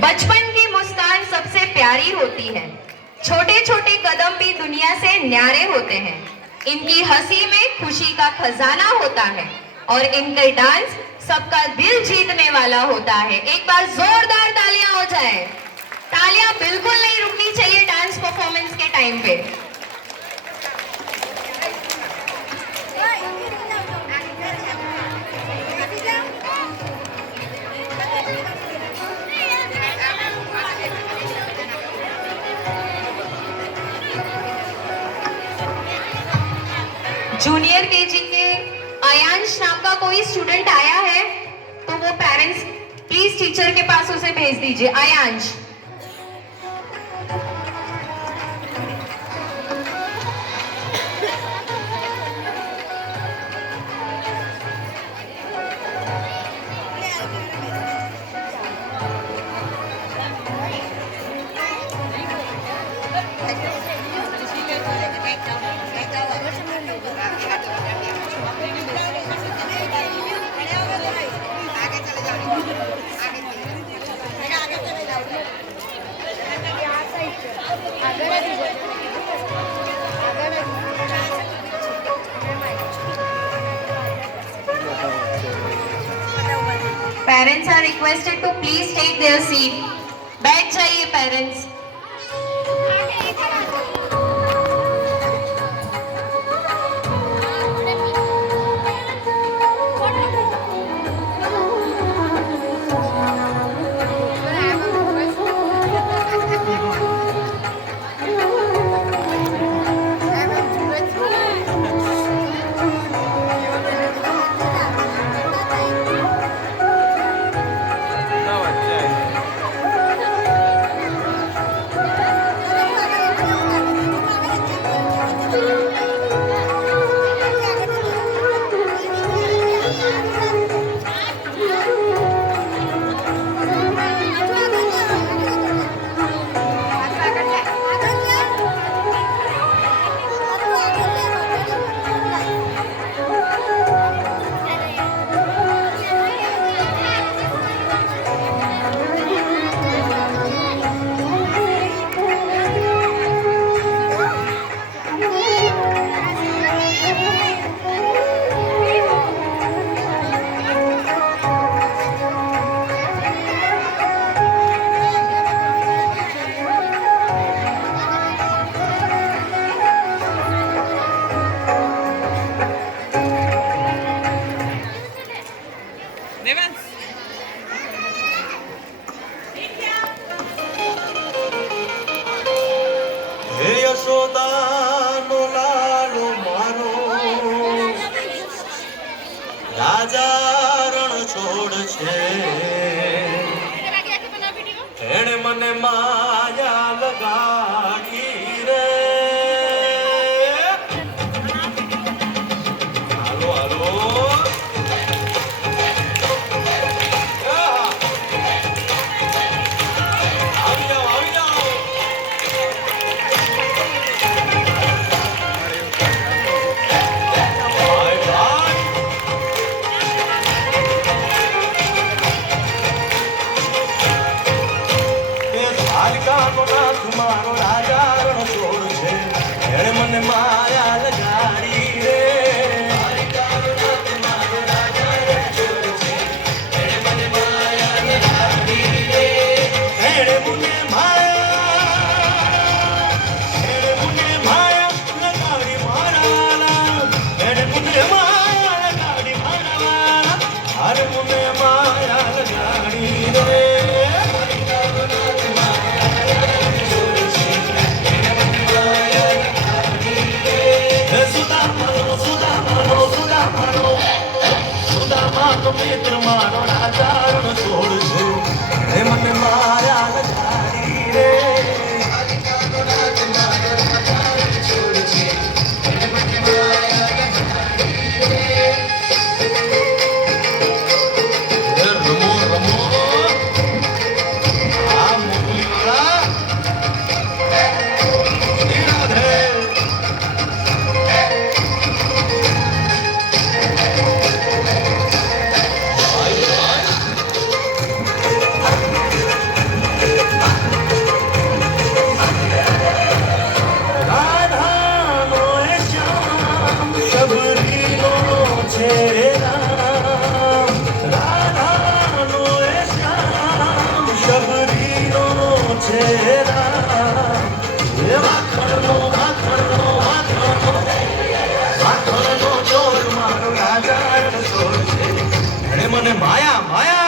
बचपन की मुस्कान सबसे प्यारी होती है। छोटे छोटे कदम भी दुनिया से न्यारे होते हैं। इनकी हंसी में खुशी का खजाना होता है और इनका डांस सबका दिल जीतने वाला होता है। एक बार जोरदार तालियां हो जाए। तालियां बिल्कुल नहीं रुकनी चाहिए डांस परफॉर्मेंस के टाइम पे। जूनियर केजी के आयांश नाम का कोई स्टूडेंट आया है तो वो पेरेंट्स प्लीज टीचर के पास उसे भेज दीजिए। Aayansh, parents are requested to please take their seat. बैठ जाइए पेरेंट्स। યશોદાનો લાલો મારો રાજા રણ છોડ છે, એણે મને માયા લગાડી રે. હાલો હાલો મારો રાજા રણ છોડ છે, એણે મને માયા લગાડી રે. મારો રાજા રણ છોડ છે, એણે મને માયા લગાડી રે. એણે મને માયા લગાડી મારા વાલા, એણે મને માયા લગાડી મારા વાલા, અરે મને માયા લગાડી રે. મિત્ર મારો રાજા રણ છોડ છે, એ મને માયા લગાડી રે. રમો રમો માયા